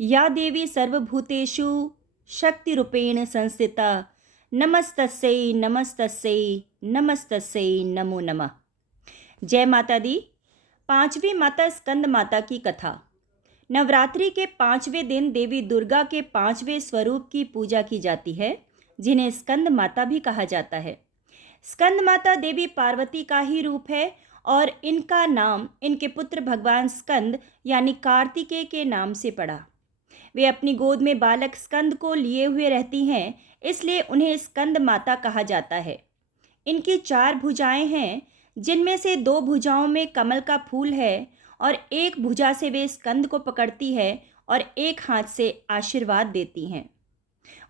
या देवी सर्वभूतेषु शक्तिरूपेण संस्थिता नमस्तस्यै नमस्तस्यै नमस्तस्यै नमो नमः। जय माता दी। पांचवी माता स्कंद माता की कथा। नवरात्रि के पांचवें दिन देवी दुर्गा के पांचवें स्वरूप की पूजा की जाती है, जिन्हें स्कंद माता भी कहा जाता है। स्कंद माता देवी पार्वती का ही रूप है और इनका नाम इनके पुत्र भगवान स्कंद यानी कार्तिकेय के नाम से पड़ा। वे अपनी गोद में बालक स्कंद को लिए हुए रहती हैं, इसलिए उन्हें स्कंद माता कहा जाता है। इनकी 4 भुजाएं हैं, जिनमें से 2 भुजाओं में कमल का फूल है और एक भुजा से वे स्कंद को पकड़ती है और एक हाथ से आशीर्वाद देती हैं।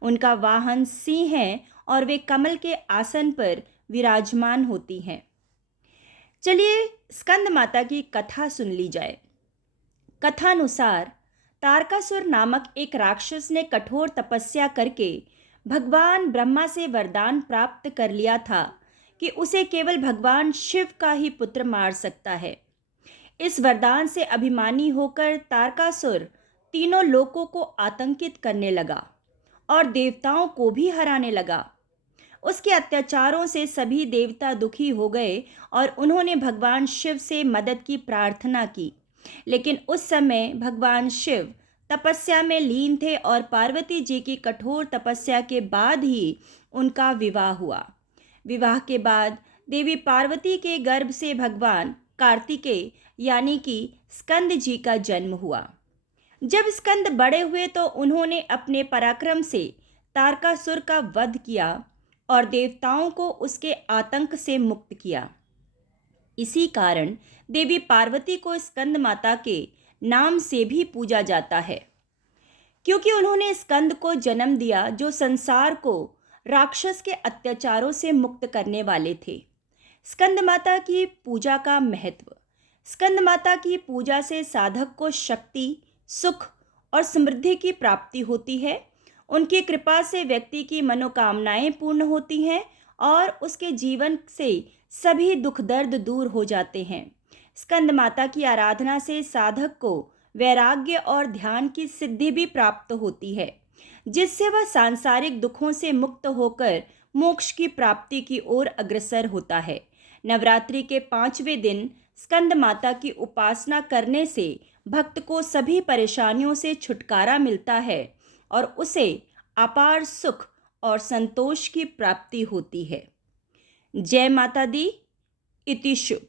उनका वाहन सिंह है और वे कमल के आसन पर विराजमान होती हैं। चलिए स्कंद माता की कथा सुन ली जाए। कथानुसार तारकासुर नामक एक राक्षस ने कठोर तपस्या करके भगवान ब्रह्मा से वरदान प्राप्त कर लिया था कि उसे केवल भगवान शिव का ही पुत्र मार सकता है। इस वरदान से अभिमानी होकर तारकासुर तीनों लोकों को आतंकित करने लगा और देवताओं को भी हराने लगा। उसके अत्याचारों से सभी देवता दुखी हो गए और उन्होंने भगवान शिव से मदद की प्रार्थना की, लेकिन उस समय भगवान शिव तपस्या में लीन थे और पार्वती जी की कठोर तपस्या के बाद ही उनका विवाह हुआ। विवाह के बाद देवी पार्वती के गर्भ से भगवान कार्तिकेय यानी कि स्कंद जी का जन्म हुआ। जब स्कंद बड़े हुए तो उन्होंने अपने पराक्रम से तारकासुर का वध किया और देवताओं को उसके आतंक से मुक्त किया। इसी कारण देवी पार्वती को स्कंद माता के नाम से भी पूजा जाता है, क्योंकि उन्होंने स्कंद को जन्म दिया जो संसार को राक्षस के अत्याचारों से मुक्त करने वाले थे। स्कंद माता की पूजा का महत्व। स्कंद माता की पूजा से साधक को शक्ति, सुख और समृद्धि की प्राप्ति होती है। उनकी कृपा से व्यक्ति की मनोकामनाएं पूर्ण होती हैं और उसके जीवन से सभी दुख दर्द दूर हो जाते हैं। स्कंद माता की आराधना से साधक को वैराग्य और ध्यान की सिद्धि भी प्राप्त होती है, जिससे वह सांसारिक दुखों से मुक्त होकर मोक्ष की प्राप्ति की ओर अग्रसर होता है। नवरात्रि के 5वें दिन स्कंद माता की उपासना करने से भक्त को सभी परेशानियों से छुटकारा मिलता है और उसे अपार सुख और संतोष की प्राप्ति होती है। जय माता दी। इति शुभ।